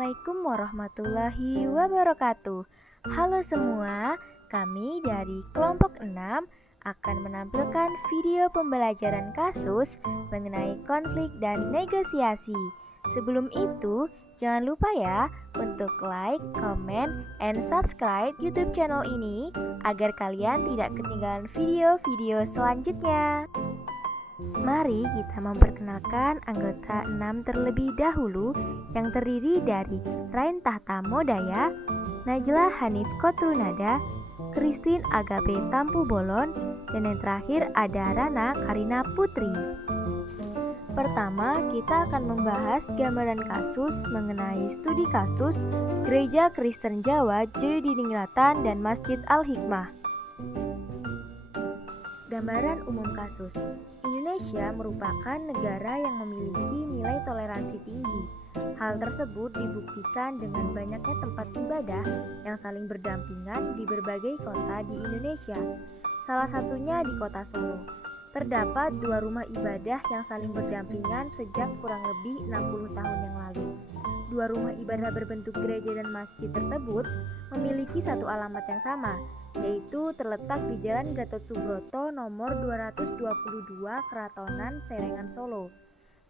Assalamualaikum warahmatullahi wabarakatuh. Halo semua, kami dari kelompok 6 akan menampilkan video pembelajaran kasus mengenai konflik dan negosiasi. Sebelum itu, jangan lupa ya untuk like, comment, and subscribe YouTube channel ini agar kalian tidak ketinggalan video-video selanjutnya. Mari kita memperkenalkan anggota 6 terlebih dahulu yang terdiri dari Rain Tahta Modaya, Najla Hanif Kotrunada, Christine Agape Tampu Bolon, dan yang terakhir ada Rana Karina Putri. Pertama, kita akan membahas gambaran kasus mengenai studi kasus Gereja Kristen Jawa Joyodiningrat dan Masjid Al-Hikmah. Gambaran umum kasus. Indonesia merupakan negara yang memiliki nilai toleransi tinggi. Hal tersebut dibuktikan dengan banyaknya tempat ibadah yang saling berdampingan di berbagai kota di Indonesia. Salah satunya di kota Solo. Terdapat 2 rumah ibadah yang saling berdampingan sejak kurang lebih 60 tahun yang lalu. 2 rumah ibadah berbentuk gereja dan masjid tersebut memiliki satu alamat yang sama, yaitu terletak di Jalan Gatot Subroto nomor 222 Keratonan, Serengan, Solo.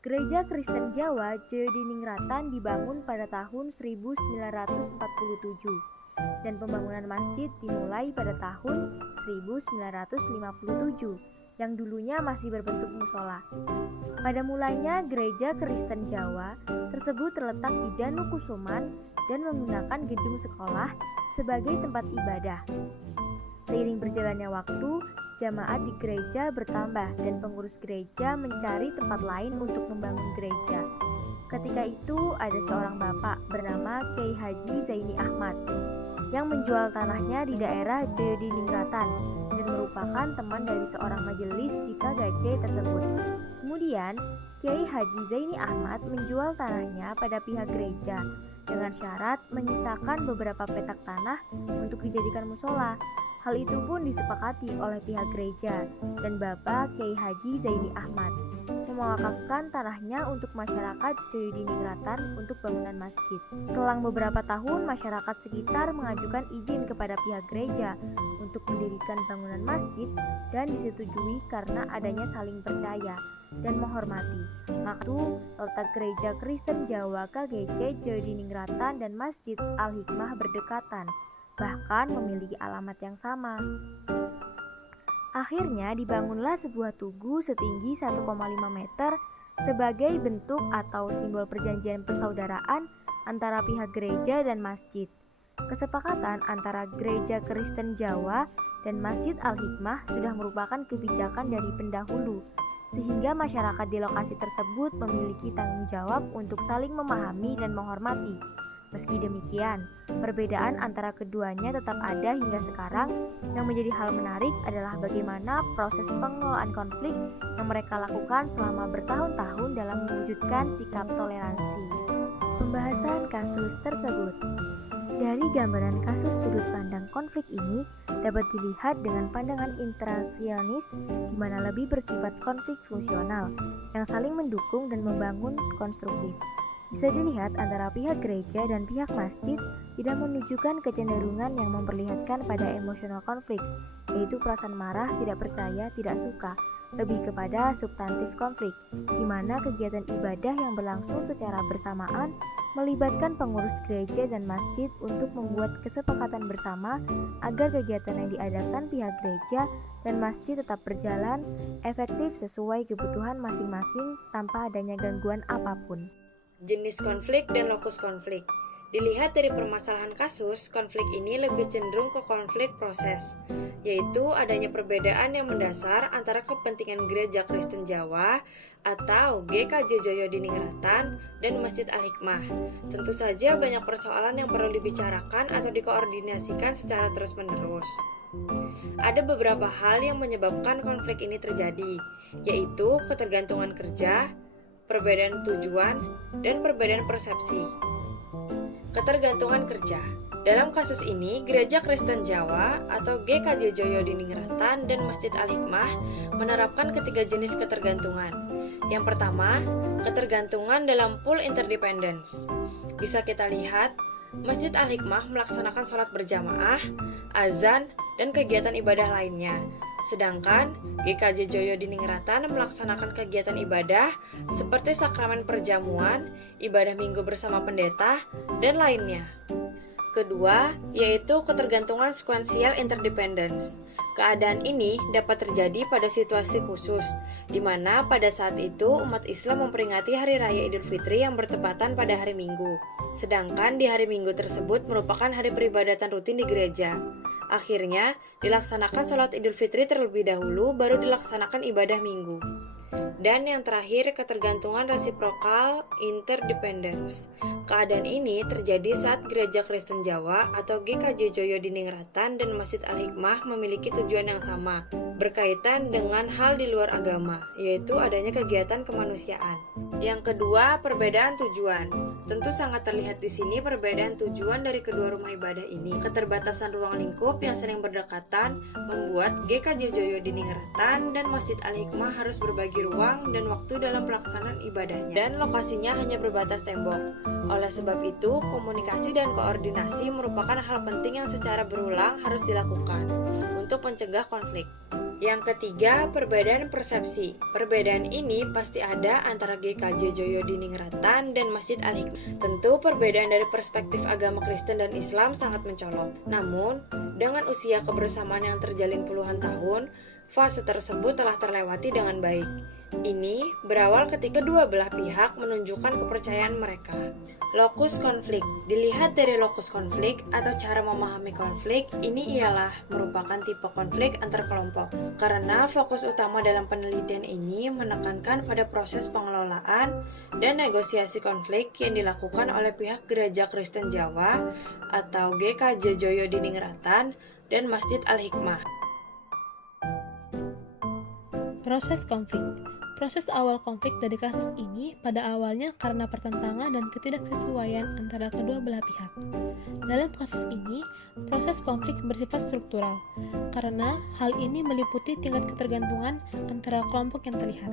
Gereja Kristen Jawa Joyodiningrat dibangun pada tahun 1947 dan pembangunan masjid dimulai pada tahun 1957 yang dulunya masih berbentuk musola. Pada mulanya Gereja Kristen Jawa tersebut terletak di Danukusuman dan menggunakan gedung sekolah sebagai tempat ibadah. Seiring berjalannya waktu, jamaat di gereja bertambah dan pengurus gereja mencari tempat lain untuk membangun gereja. Ketika itu ada seorang bapak bernama Kiai Haji Zaini Ahmad yang menjual tanahnya di daerah Joyodiningrat dan merupakan teman dari seorang majelis di KGC tersebut. Kemudian, Kiai Haji Zaini Ahmad menjual tanahnya pada pihak gereja dengan syarat menyisakan beberapa petak tanah untuk dijadikan musola. Hal itu pun disepakati oleh pihak gereja dan Bapak Kiai Haji Zaini Ahmad mewakafkan tanahnya untuk masyarakat Joyodiningrat untuk bangunan masjid. Selang beberapa tahun, masyarakat sekitar mengajukan izin kepada pihak gereja untuk mendirikan bangunan masjid dan disetujui karena adanya saling percaya dan menghormati. Waktu letak Gereja Kristen Jawa KGC Joyodiningrat dan Masjid Al-Hikmah berdekatan, bahkan memiliki alamat yang sama. Akhirnya dibangunlah sebuah tugu setinggi 1,5 meter sebagai bentuk atau simbol perjanjian persaudaraan antara pihak gereja dan masjid. Kesepakatan antara Gereja Kristen Jawa dan Masjid Al-Hikmah sudah merupakan kebijakan dari pendahulu, sehingga masyarakat di lokasi tersebut memiliki tanggung jawab untuk saling memahami dan menghormati. Meski demikian, perbedaan antara keduanya tetap ada hingga sekarang. Yang menjadi hal menarik adalah bagaimana proses pengelolaan konflik yang mereka lakukan selama bertahun-tahun dalam mewujudkan sikap toleransi. Pembahasan kasus tersebut. Dari gambaran kasus sudut pandang konflik ini dapat dilihat dengan pandangan interaksionis di mana lebih bersifat konflik fungsional yang saling mendukung dan membangun konstruktif. Bisa dilihat antara pihak gereja dan pihak masjid tidak menunjukkan kecenderungan yang memperlihatkan pada emosional konflik, yaitu perasaan marah, tidak percaya, tidak suka, lebih kepada substantif konflik, di mana kegiatan ibadah yang berlangsung secara bersamaan melibatkan pengurus gereja dan masjid untuk membuat kesepakatan bersama agar kegiatan yang diadakan pihak gereja dan masjid tetap berjalan efektif sesuai kebutuhan masing-masing tanpa adanya gangguan apapun. Jenis konflik dan lokus konflik. Dilihat dari permasalahan kasus, konflik ini lebih cenderung ke konflik proses, yaitu adanya perbedaan yang mendasar antara kepentingan Gereja Kristen Jawa atau GKJ Joyodiningrat dan Masjid Al-Hikmah. Tentu saja banyak persoalan yang perlu dibicarakan atau dikoordinasikan secara terus-menerus. Ada beberapa hal yang menyebabkan konflik ini terjadi, yaitu ketergantungan kerja, perbedaan tujuan, dan perbedaan persepsi. Ketergantungan kerja. Dalam kasus ini, Gereja Kristen Jawa atau GKJ Joyodiningrat dan Masjid Al-Hikmah menerapkan ketiga jenis ketergantungan, Yang pertama, ketergantungan dalam pool interdependence. Bisa kita lihat, Masjid Al-Hikmah melaksanakan sholat berjamaah, azan, dan kegiatan ibadah lainnya. Sedangkan GKJ Joyo Diningrat melaksanakan kegiatan ibadah seperti sakramen perjamuan, ibadah minggu bersama pendeta, dan lainnya. Kedua, yaitu ketergantungan sequential interdependence. Keadaan ini dapat terjadi pada situasi khusus, di mana pada saat itu umat Islam memperingati Hari Raya Idul Fitri yang bertepatan pada hari Minggu. Sedangkan di hari Minggu tersebut merupakan hari peribadatan rutin di gereja. Akhirnya, dilaksanakan sholat Idul Fitri terlebih dahulu, baru dilaksanakan ibadah Minggu. Dan yang terakhir, ketergantungan resiprokal interdependence. Keadaan ini terjadi saat Gereja Kristen Jawa atau GKJ Joyo Diningrat dan Masjid Al-Hikmah memiliki tujuan yang sama, berkaitan dengan hal di luar agama, yaitu adanya kegiatan kemanusiaan. Yang kedua, perbedaan tujuan. Tentu sangat terlihat di sini perbedaan tujuan dari kedua rumah ibadah ini. Keterbatasan ruang lingkup yang sering berdekatan membuat GKJ Joyo Diningrat dan Masjid Al-Hikmah harus berbagi ruang dan waktu dalam pelaksanaan ibadahnya, dan lokasinya hanya berbatas tembok. Oleh sebab itu, komunikasi dan koordinasi merupakan hal penting yang secara berulang harus dilakukan untuk mencegah konflik. Yang ketiga, perbedaan persepsi. Perbedaan ini pasti ada antara GKJ Joyo Diningrat dan Masjid Al-Hikmah. Tentu perbedaan dari perspektif agama Kristen dan Islam sangat mencolok. Namun, dengan usia kebersamaan yang terjalin puluhan tahun, fase tersebut telah terlewati dengan baik. Ini berawal ketika dua belah pihak menunjukkan kepercayaan mereka. Lokus konflik. Dilihat dari lokus konflik atau cara memahami konflik, ini ialah merupakan tipe konflik antar kelompok. Karena fokus utama dalam penelitian ini menekankan pada proses pengelolaan dan negosiasi konflik yang dilakukan oleh pihak Gereja Kristen Jawa atau GKJ Joyo Diningrat dan Masjid Al-Hikmah. Proses konflik. Proses awal konflik dari kasus ini pada awalnya karena pertentangan dan ketidaksesuaian antara kedua belah pihak. Dalam kasus ini, proses konflik bersifat struktural, karena hal ini meliputi tingkat ketergantungan antara kelompok yang terlihat.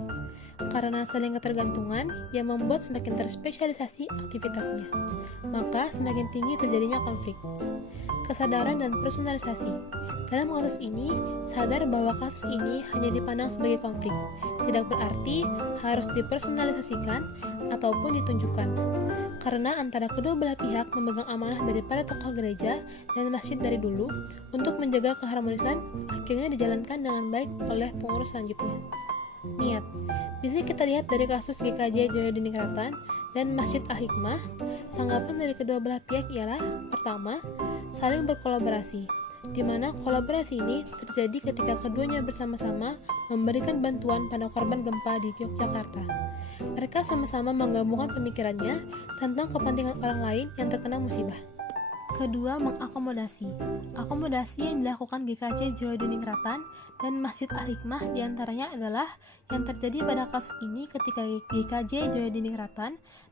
Karena saling ketergantungan yang membuat semakin terspesialisasi aktivitasnya, maka semakin tinggi terjadinya konflik. Kesadaran dan personalisasi. Dalam kasus ini, sadar bahwa kasus ini hanya dipandang sebagai konflik, tidak berarti harus dipersonalisasikan ataupun ditunjukkan. Karena antara kedua belah pihak memegang amanah dari para tokoh gereja dan masjid dari dulu untuk menjaga keharmonisan, akhirnya dijalankan dengan baik oleh pengurus selanjutnya. Niat. Bisa kita lihat dari kasus GKJ Joyo Diningrat dan Masjid Al-Hikmah. Tanggapan dari kedua belah pihak ialah, pertama, saling berkolaborasi, di mana kolaborasi ini terjadi ketika keduanya bersama-sama memberikan bantuan pada korban gempa di Yogyakarta. Mereka sama-sama menggabungkan pemikirannya tentang kepentingan orang lain yang terkena musibah. Kedua, mengakomodasi. Akomodasi yang dilakukan GKJ Joyo Diningrat dan Masjid Al-Hikmah diantaranya adalah yang terjadi pada kasus ini ketika GKJ Joyo Diningrat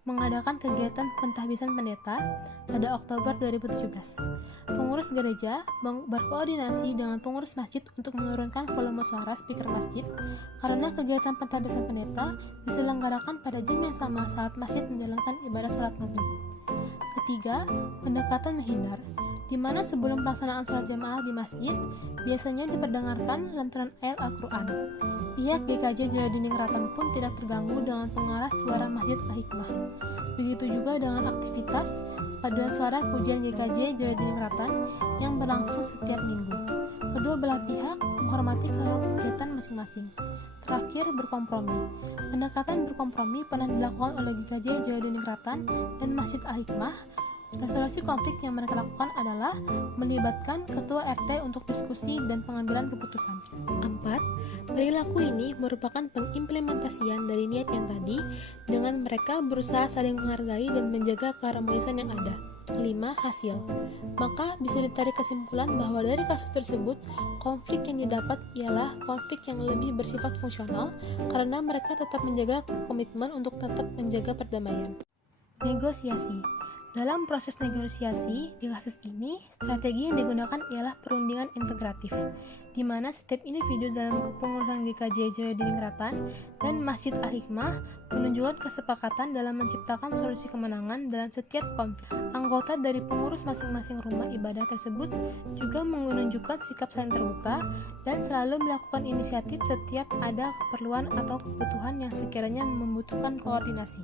mengadakan kegiatan pentahbisan pendeta pada Oktober 2017. Pengurus gereja berkoordinasi dengan pengurus masjid untuk menurunkan volume suara speaker masjid karena kegiatan pentahbisan pendeta diselenggarakan pada jam yang sama saat masjid menjalankan ibadah sholat maghrib. Ketiga, pendekatan menghindar, di mana sebelum pelaksanaan sholat jamaah di masjid, biasanya diperdengarkan lantunan ayat Al-Quran. Pihak GKJ Joyo Diningrat pun tidak terganggu dengan pengarah suara Masjid Al-Hikmah. Begitu juga dengan aktivitas paduan suara pujian GKJ Joyo Diningrat yang berlangsung setiap minggu. Kedua belah pihak menghormati kegiatan masing-masing. Terakhir, berkompromi. Pendekatan berkompromi pernah dilakukan oleh GKJ Joyo Diningrat dan Masjid Al-Hikmah. Resolusi konflik yang mereka lakukan adalah melibatkan ketua RT untuk diskusi dan pengambilan keputusan. 4. Perilaku ini merupakan pengimplementasian dari niat yang tadi dengan mereka berusaha saling menghargai dan menjaga keharmonisan yang ada. 5. Hasil. Maka bisa ditarik kesimpulan bahwa dari kasus tersebut, konflik yang didapat ialah konflik yang lebih bersifat fungsional karena mereka tetap menjaga komitmen untuk tetap menjaga perdamaian. Negosiasi. Dalam proses negosiasi, di kasus ini, strategi yang digunakan ialah perundingan integratif, di mana setiap individu dalam kepengurusan GKJ Joyodiningrat dan Masjid Al-Hikmah menunjukkan kesepakatan dalam menciptakan solusi kemenangan dalam setiap konflik. Anggota dari pengurus masing-masing rumah ibadah tersebut juga menunjukkan sikap saling terbuka dan selalu melakukan inisiatif setiap ada keperluan atau kebutuhan yang sekiranya membutuhkan koordinasi.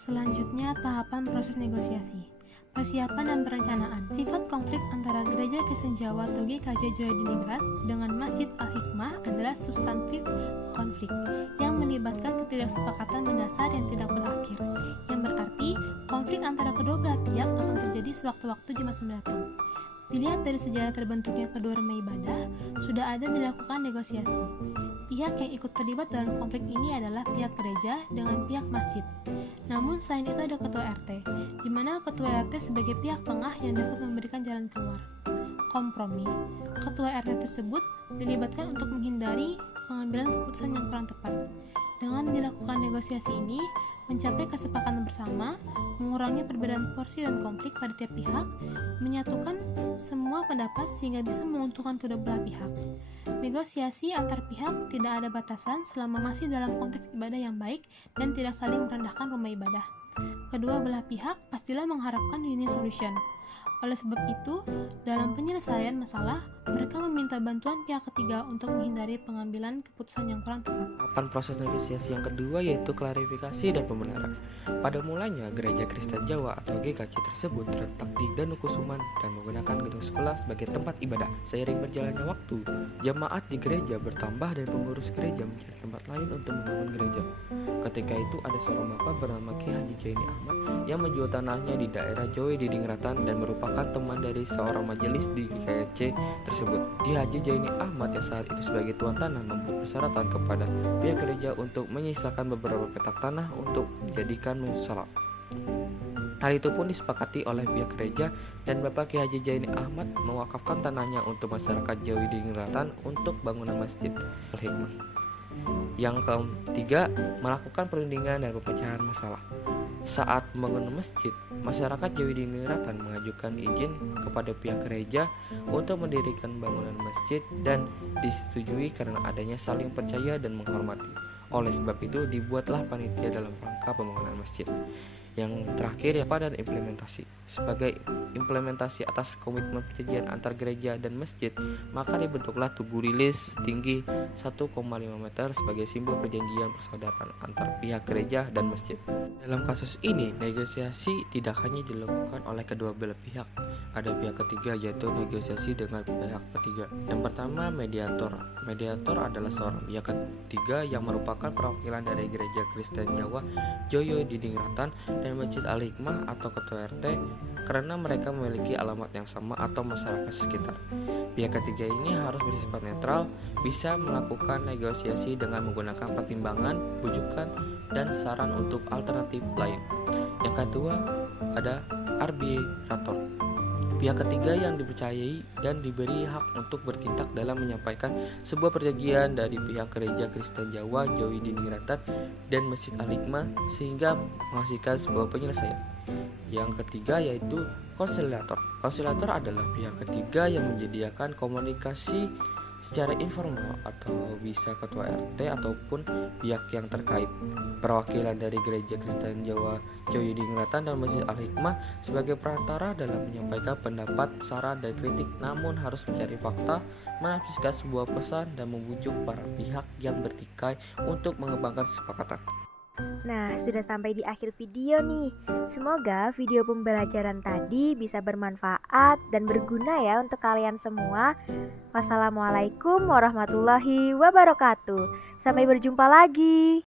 Selanjutnya, tahapan proses negosiasi. Persiapan dan perencanaan. Sifat konflik antara Gereja Kristen Jawa atau GKJ Joyodiningrat dengan Masjid Al-Hikmah adalah substantif konflik yang melibatkan ketidaksepakatan mendasar yang tidak berakhir, yang berarti konflik antara kedua belah pihak akan terjadi sewaktu-waktu di masa mendatang. Dilihat dari sejarah terbentuknya kedua rumah ibadah, sudah ada dilakukan negosiasi. Pihak yang ikut terlibat dalam konflik ini adalah pihak gereja dengan pihak masjid. Namun selain itu ada ketua RT, di mana ketua RT sebagai pihak tengah yang dapat memberikan jalan keluar. Kompromi. Ketua RT tersebut dilibatkan untuk menghindari pengambilan keputusan yang kurang tepat. Dengan dilakukan negosiasi ini, mencapai kesepakatan bersama, mengurangi perbedaan porsi dan konflik pada tiap pihak, menyatukan semua pendapat sehingga bisa menguntungkan kedua belah pihak. Negosiasi antar pihak tidak ada batasan selama masih dalam konteks ibadah yang baik dan tidak saling merendahkan rumah ibadah. Kedua belah pihak pastilah mengharapkan win-win solution. Oleh sebab itu, dalam penyelesaian masalah, mereka meminta bantuan pihak ketiga untuk menghindari pengambilan keputusan yang kurang tepat. Tahapan proses negosiasi yang kedua yaitu klarifikasi dan pembenaran. Pada mulanya, Gereja Kristen Jawa atau GKJ tersebut terletak di Danukusuman dan menggunakan gedung sekolah sebagai tempat ibadah. Seiring berjalannya waktu, jemaat di gereja bertambah dan pengurus gereja mencari tempat lain untuk membangun gereja. Ketika itu ada seorang bapak bernama Ki Haji Jaini Ahmad yang menjual tanahnya di daerah Joyodiningrat dan merupakan teman dari seorang majelis di GKJ tersebut. Ki Haji Jaini Ahmad yang saat itu sebagai tuan tanah membuat persyaratan kepada pihak gereja untuk menyisakan beberapa petak tanah untuk dijadikan musala. Hal itu pun disepakati oleh pihak gereja dan Bapak Ki Haji Jaini Ahmad mewakafkan tanahnya untuk masyarakat Joyodiningrat untuk bangunan Masjid Al-Hikmah. Yang ketiga, melakukan perundingan dan pemecahan masalah. Saat membangun masjid, masyarakat Joyodiningrat mengajukan izin kepada pihak gereja untuk mendirikan bangunan masjid dan disetujui karena adanya saling percaya dan menghormati. Oleh sebab itu, dibuatlah panitia dalam rangka pembangunan masjid. Yang terakhir ya pada implementasi. Sebagai implementasi atas komitmen perjanjian antar gereja dan masjid, maka dibentuklah tugu lilis setinggi 1,5 meter sebagai simbol perjanjian persaudaraan antar pihak gereja dan masjid. Dalam kasus ini, negosiasi tidak hanya dilakukan oleh kedua belah pihak. Ada pihak ketiga, yaitu negosiasi dengan pihak ketiga. Yang pertama, mediator. Mediator adalah seorang pihak ketiga yang merupakan perwakilan dari Gereja Kristen Jawa Joyodiningrat dan Masjid Al-Hikmah atau ketua RT karena mereka memiliki alamat yang sama atau masyarakat sekitar. Pihak ketiga ini harus bersifat netral, bisa melakukan negosiasi dengan menggunakan pertimbangan, bujukan, dan saran untuk alternatif lain. Yang kedua, ada arbitrator. Pihak ketiga yang dipercayai dan diberi hak untuk bertindak dalam menyampaikan sebuah perjanjian dari pihak Gereja Kristen Jawa Joyodiningrat dan Masjid Al-Hikmah sehingga menghasilkan sebuah penyelesaian. Yang ketiga yaitu konsiliator. Konsiliator adalah pihak ketiga yang menyediakan komunikasi secara informal atau bisa ketua RT ataupun pihak yang terkait. Perwakilan dari Gereja Kristen Jawa Joyodiningrat dan Masjid Al-Hikmah sebagai perantara dalam menyampaikan pendapat, saran, dan kritik, namun harus mencari fakta, menafsirkan sebuah pesan, dan membujuk para pihak yang bertikai untuk mengembangkan kesepakatan. Nah, sudah sampai di akhir video nih. Semoga video pembelajaran tadi bisa bermanfaat dan berguna ya untuk kalian semua. Wassalamualaikum warahmatullahi wabarakatuh. Sampai berjumpa lagi.